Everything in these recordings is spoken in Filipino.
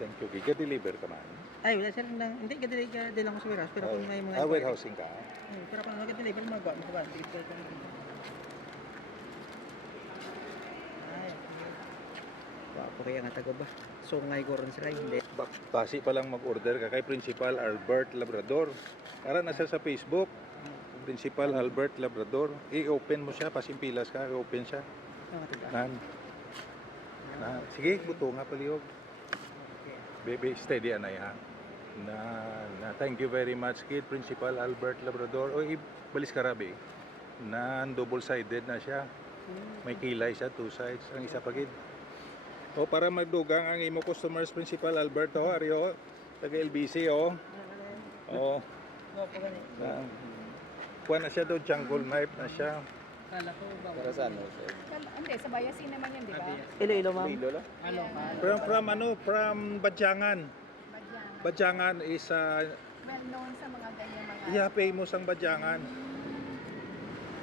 Thank you. Giga-deliver ka man. Ay, wala silang lang. Hindi, gadali lang ko sa warehouse. Pero kung may mga... warehousing ka. Pero kung mag-deliver, magawa mo ba? Ay, okay. Kaya nga taga ba? So, ngay goron sila, hindi. Basi pa lang mag-order ka kay Principal Albert Labrador. Para nasa sa Facebook. Principal Albert Labrador. I-open mo siya. Pasimpilas ka. I-open siya. Sige, buto nga palihog. Baby, steady anay ha. Thank you very much kid Principal Albert Labrador. O balis karabi. Double-sided na siya. May kilay siya, 2 sides. Ang isa pa gid. O para magdugang ang imo customers Principal Albert o Ario, taga LBC o. O. Kuha na siya doon, jungle knife na siya. Kala ko ba? Para sa ano? Hindi, sa Bayasin naman yan, di ba? Iloilo, ma'am. Iloilo? From Badyangan. Badyangan is Well known sa mga ganyan mga... yeah, famous ang Badyangan.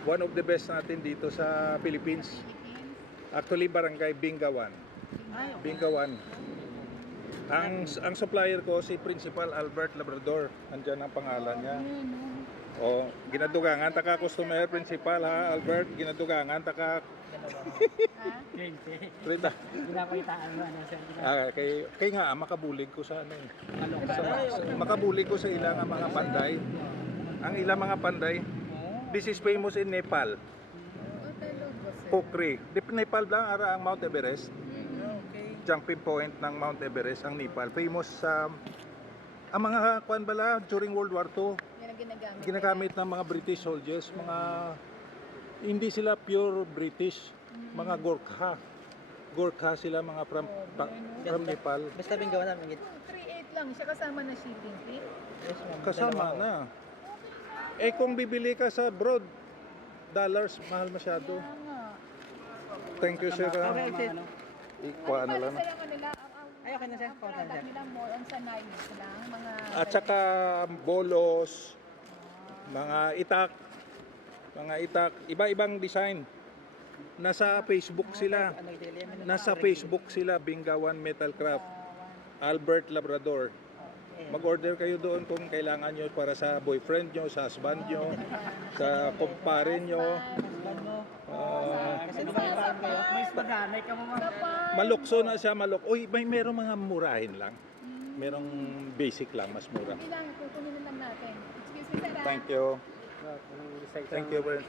One of the best natin dito sa Philippines. Actually, barangay Bingawan. Bingawan. Ang supplier ko si Principal Albert Labrador. Andiyan ang pangalan niya. O, ginadugangan taka customer Principal ha, Albert, ginadugangan taka. Rita. Ginapakitaan mo ano sir. Kay nga makabulig ko sa ano eh. Makabulig ko sa ilang mga panday. Ang ilang mga panday. This is famous in Nepal. Pokri. Di Nepal lang ara ang Mount Everest. Jumping point ng Mount Everest ang Nepal. Famous sa ang mga kuan bala during World War II. Ginagamit ng mga British soldiers, hindi sila pure British, mga Gorkha sila, mga from Nepal. Basta Bingawan namin. 3.8 lang siya, kasama na shipping fee. Kasama na. Eh kung bibili ka sa abroad, dollars, mahal masyado. Thank you sir. Ikuha na lang. Ay, okay na siya. Product nila more on sa knives lang. Mga... At saka bolos, mga itak, iba-ibang design. Nasa Facebook sila. Bingawan Metal Craft. Albert Labrador. Mag-order kayo doon kung kailangan nyo para sa boyfriend nyo, sa husband nyo, sa kumpare nyo. Malukso na siya, Uy, merong mga murahin lang. Merong basic lang, mas mura. Ilang, kukunin na lang natin. Excuse me, sir. Thank you. Thank you, Brent.